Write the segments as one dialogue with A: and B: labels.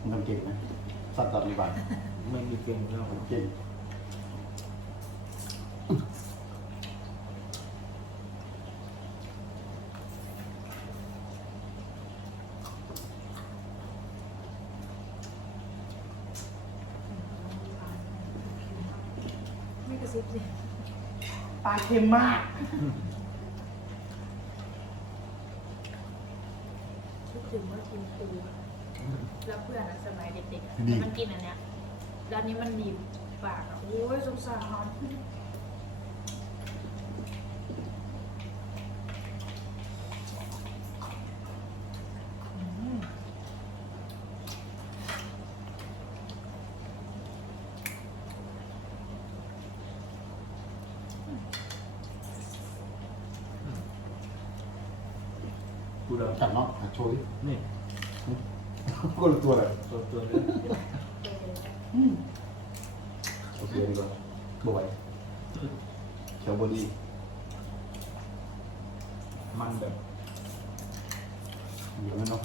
A: มันทำเก่งไหมสัตว์ตัดมีบาท
B: ไม่มีเก่งแล้ว
A: เก่ง
C: ไม่กระซิบสิ
D: ปลาเค็มมาก
C: คิดถึงว่ากินปูแล้วเพื่อนสมัยเด็กๆมันกินอันเนี้ยแล้วนี้มันดีปากโอ้ยสงสาร
B: กูเรา
A: จับเนาะโชว์ดิ
B: นี่
A: ก็รู้ตัวเลย
B: ตัวเลือ
A: โอเคดีกว่าบ่อยเขียวบดี
B: มันแบบ
A: เดี๋ยวนั้นเนาะ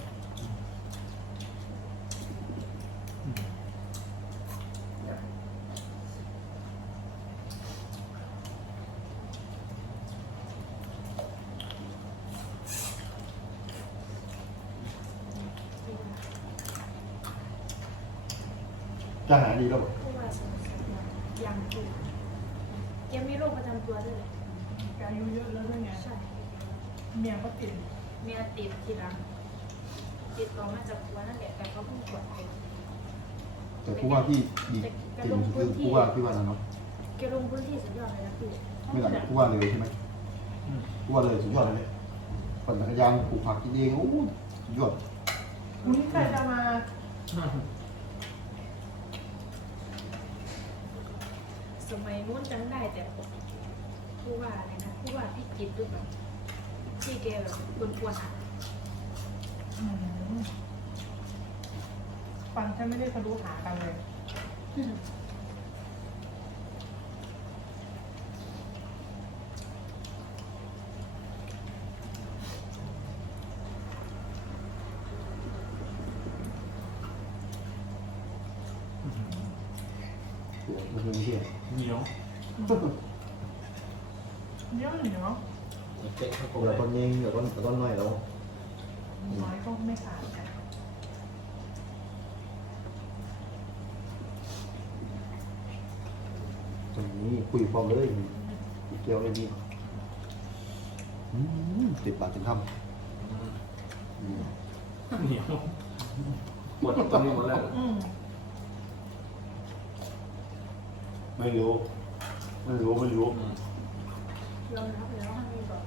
A: จะหายดีแล้ว
C: ผู้ว่าสงสารยังปูแกมีโรคประจำตัวด้วยเลย
D: แกอายุเยอะแล้วด้วยไง
C: ใช่
D: เมียก็ติด
C: เมียติดทีหลังติดต่อมาจากผัวนั่นแหละแต่เขาเพิ่งตรวจไป
A: แต่ผู้ว่าที่ดีเก่งสุดคือผู้ว่าที่ว่านั้นเนาะ
C: แกลงพื้นที่สุดยอดเลยนะพี่
A: ไม่หลังผู้ว่าเลยใช่ไหมผู้ว่าเลยสุดยอดเลยปั่นจักรยานปลูกผักกินเองโอ้สุดยอด
D: วันนี้ใครจะมา
C: สมัยนู้นจำได้แต่ผู้ว่าอะไรนะผู้ว่าพี่จิตรหรือเปล่าที่แกแบบกวนๆอ่ะ
D: ฟันฉันไม่ได้ทะลุหากันเลย
A: เดี๋ยวมันเป็นที่
B: เหนียว
D: เยอะเหนียว
B: เจ๊ข้าวโพ
A: เดี๋ยว
B: ด
A: ต้นยิงเดี๋ยวต้นน้อยแล้ว
D: น้อยก็ไม่ขาดนะ
A: ตรงนี้คุยพร้อมเลยอีกเกียวเลยดีติดปากติดคำ
B: เหนียวปวดตรงนี้หมดแล้ว
A: ไม่รู้
C: ยอมรับแล้วให้มีแบบ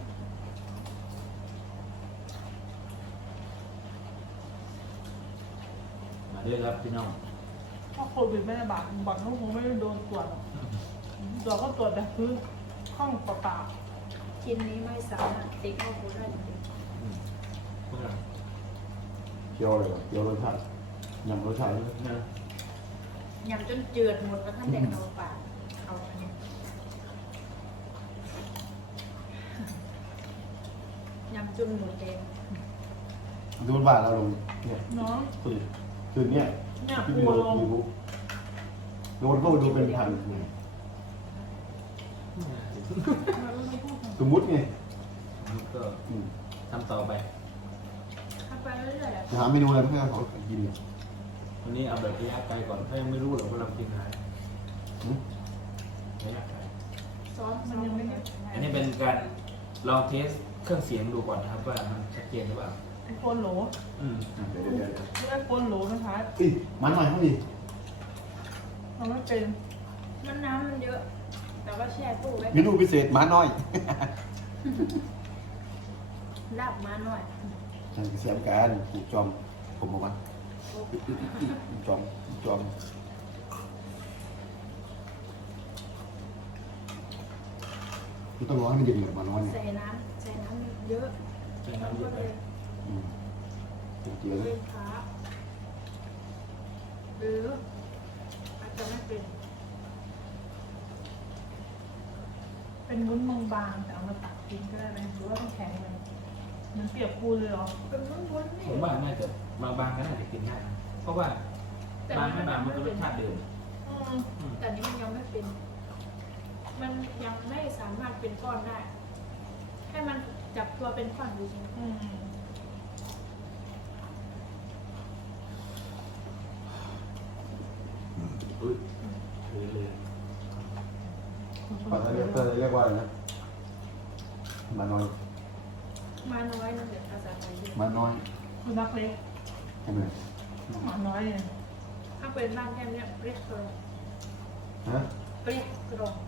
B: มาเรื่อยครับพี่น้อง
D: ถ้าโควิดไม่ระบาดบัตรก็คงไม่ได้โดนตรวจหรอกเราก็ตรวจแต่คือห้องเปล่า
C: ชิ้นนี้ไม่สามารถติ๊กเข้าโค้ดได้จริง
B: พวกเรา
A: เกียวเลยเกียวรสชาติยำรสชาติเลย
B: นะ
C: ๆยำจนเจือดหมดแล้วท่านแดกเอาปากเอาอันนี้ยำจนหมดแดง
A: ดูบ้านเราลงเนี่ย
D: ๆเนาะ
A: คืนเนี่ย
D: เนี่ย
A: ที่
D: ปู
A: มี
D: ลง
A: โดนก็ดูเป็นพันสมมุติไง
B: ก็ทำต่อไป
C: ทำไปเรื่อยๆอะ
A: จะหาเมนูอะไรเพื่อเขากิน
B: วันนี้เอาแบบระยะไกลก่อนถ้ายังไม่รู้หรอกว่าเรากินอะไรระยะไกล
C: ซ้อม
D: มันยังไม่ได้
B: อันนี้เป็นการลองเทสเครื่องเสียงดูก่อนนะครับว่ามันชัดเจนหรือเปล่า
D: ไอโฟนโหล
A: เดี๋ยว
D: ไม่ไอโฟนโหลนะคะ
A: มันหน่อยเขาดิ
D: เราไม่เป็น
C: มันน้ำมันเยอะ แต่ว่าแช่ตู้ไว้
A: เมนูพิเศษมันน้อย
C: ลาบมาหน่อย
A: ใช่เสียมกันผูกจอมผมบอกว่าจอมคือต้องรอให้มันเย็นๆมาน้อยเนี่ย
C: ใส่น้ำเยอะ
B: ใช้น้ำเย
C: ก็
B: อะไป
C: เลย
A: เจียวเล
C: เป็
A: ย
C: นขาหรืออาจจะไม่เป็น
D: เป็นวุ้นบางๆแต่เอามาตักกินก็ได้ไหมหรือว่าต้องแข็งเลยเหมันเปียกปูนเลยเหรอ
C: เป็นม้วนๆนี่
B: ผมว่าน่าจะบางๆก็น่าจะกินได้นะ
C: ใ
B: เพราะว่า
C: แต่
B: บาง
C: มั
B: ไม่
C: น
B: บาง
C: ยัง
B: มัน
C: ไม่
B: ก็ร
C: เป็
B: ส
C: น
B: ชาติเดิม
D: อืม
C: แต่อันนี้มันยังไม่เป็น มันยังไม่สามารถเป็นก้อนได้ ให้มันจับตัวเป็นก้อนดูสิ
D: อืม
B: อุ้ยถือเลย
A: ภาษาเรียกว่าอะไรนะมาน้อย
C: มาน้อยนั่นแหละภาษาไทยเรียก
A: มาน้อย
D: คุณนักเล็ก
A: ใช่ไหม
D: หมาน้อยเนี่ย
C: ถ้าเป็นบ้านแค่เนี้ยเรียกกรอง
A: ฮะ
C: เรียกกรอง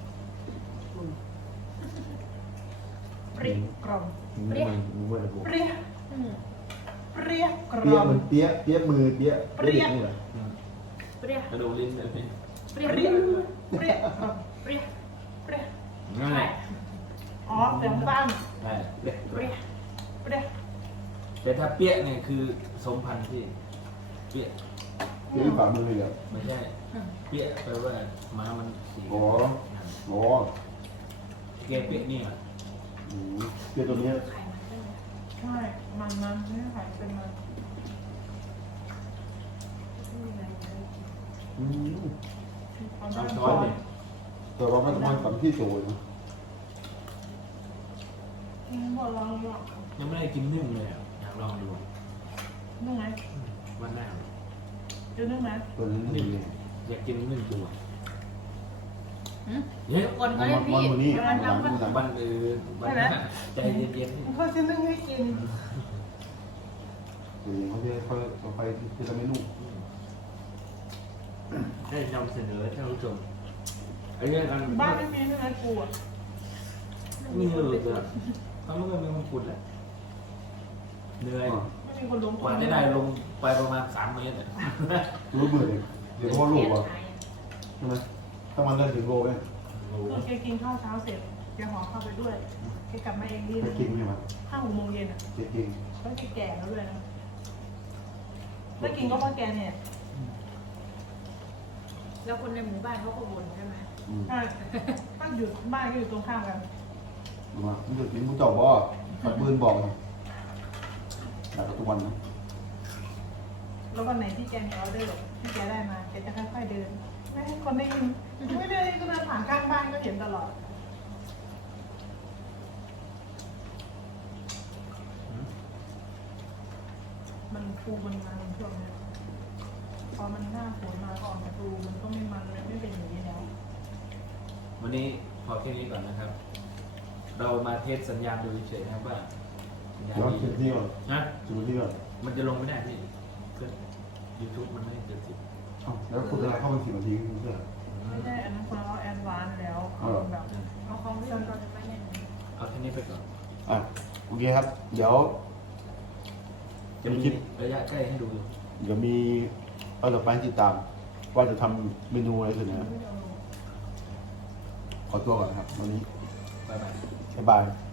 C: เรียก
D: กรอบ
A: มึงไม่อะไรกู
D: เปรี้ย
C: อืม
D: เปรี้ยกร
A: เปี้ย
D: อบ
A: มันเปี้ยมือเปี้ยเด็กนี่แหละ
C: เรียก
B: กระดูกลิ้นแบบนี้
C: เรียก
D: เปรี้ยเปรี้ยกรอบ
C: เรียก
D: เปรี้ย
B: ง่า
C: ใช่
B: ย
D: อ๋อเสียงสั้น
B: ใช่เรียก
C: เรียก
D: เปรี้ย
B: แต่ถ้าเปี้ยเนี่ยคือสมพันธ์ที่เปี้ย
A: เปี้ยฝ่ามือเลยเหรอ
B: ไม่ใช่เปี้ยแปลว่าม้ามันสี
A: อ๋ออ๋อ
B: แกเปี้ยนี่อ่ะ
A: เปี้ยตัวนี้
C: ไข่มันใช่ไหม
D: ใช่มันไม่ใช่เป็นมัน
C: ไม่มีอะไรเลย
D: เอาได้
B: น้ำ
D: ช้
B: ช้
D: อ
B: อน
D: น
B: เนี่ย
A: แต่ว่ามันทำที่โจยนะ
D: พอลองดู
B: ยังไม่ได้กินนึ่งเลยอ่ะอยากลองดู
D: นึ่งไหม
B: วันหน้า
D: จะนึ่งไหม
A: ตัวนี้นี่
B: อยากกินนึ่งดูอ่ะ
C: หืม
B: เนี่ย
C: ทุกคนก็เรียกพี่
A: วันนี้
C: มันทำมัน
B: วันวันหน้าใจเย็น
D: เขาจะนึ่งให้กิน
A: ตัวนี้เขาจะไปที่จะไม่นุ่ม
B: ๆได้นำเสนอท่านผู้ชมไอ้เรื่องการ
D: บ้านไม่มีใช่ไหมกูอ่ะ
B: นี่เลยจ้ะเขาไม่เคยมีคนขุดแหละเหนื่อย
D: ไม่มีคนลง
B: กว่าจะได้ลงไปประมาณ3 เมตรอ่ะ
A: รู้เบื่อเลยเดี๋ยวพ่อลูกว่ะ
C: หาย
A: ใช่ไหมถ้ามันได้ถึงโลไหม
B: โอ้โห
D: แกกินข้าวเช้าเสร็จแกห่อข้าวไปด้วยแกกลับมาเองที่
A: จะกินใช่ไหม
D: 5-6 โมงเย็นอ่ะ
A: จะกิน
D: แล้วแกแก่แล้วด้วยนะไม่กินก็เพราะแกเนี่ย
C: แล้วคนในหมู่บ้านเขาก็บ่นใช่ไหม
D: ใช่ก็อยู่บ้านก็อยู่ตรงข้ามกัน
A: ดูมามึงจะกินมึงเจ้าบ่ขัดปืนบอกนะแต่ทุกวันนะ
D: แล้ววันไหนที่แกมีออเดอร์ที่แกได้มาแกจะค่อยๆเดินไม่ให้คนได้ยินไม่ได้ก็เดินผ่านข้างบ้านก็เห็นตลอดมันฟูมันมาในช่วงนี้พอมันหน้าฝนมาก่อนมาฟูมันก็ไม่มันไม่เป็นอย่างนี้แล้ว
B: วันนี้พอแค่นี้ก่อนนะครับ เรามาเทสสัญญาณดูเฉยๆนะครับว่าสัญญาณ
A: เดี๋ยว
B: ดี
A: กินที่ก่อน
B: นะ
A: กินที่ก่อน
B: มันจะลงไม่ได้พี่เพื่อน YouTube มันไม่ได้เกิน10
A: แล้วคุณเวลาเข้าไป10 นาทีคุณเชื่อ
D: ไม่ใช่อันนั้นคนเราแอดวานซ์แล้วเอาแบบ
C: เอาของที่เราจะไม่แน่น
B: เอาแค่นี้ไปก่อน
A: อ่ะโอเคครับ เดี๋ยว
B: จะมีระยะใกล้ให้ดูอยู่
A: เดี๋ยวมีเอาต่อไปติดตาม ว่าจะทำเมนูอะไรถึงนะ
D: ไม่ได้เอาลง
A: ขอตัวก่อนครับ วันนี้
B: บ๊ายบาย
A: บ๊ายบาย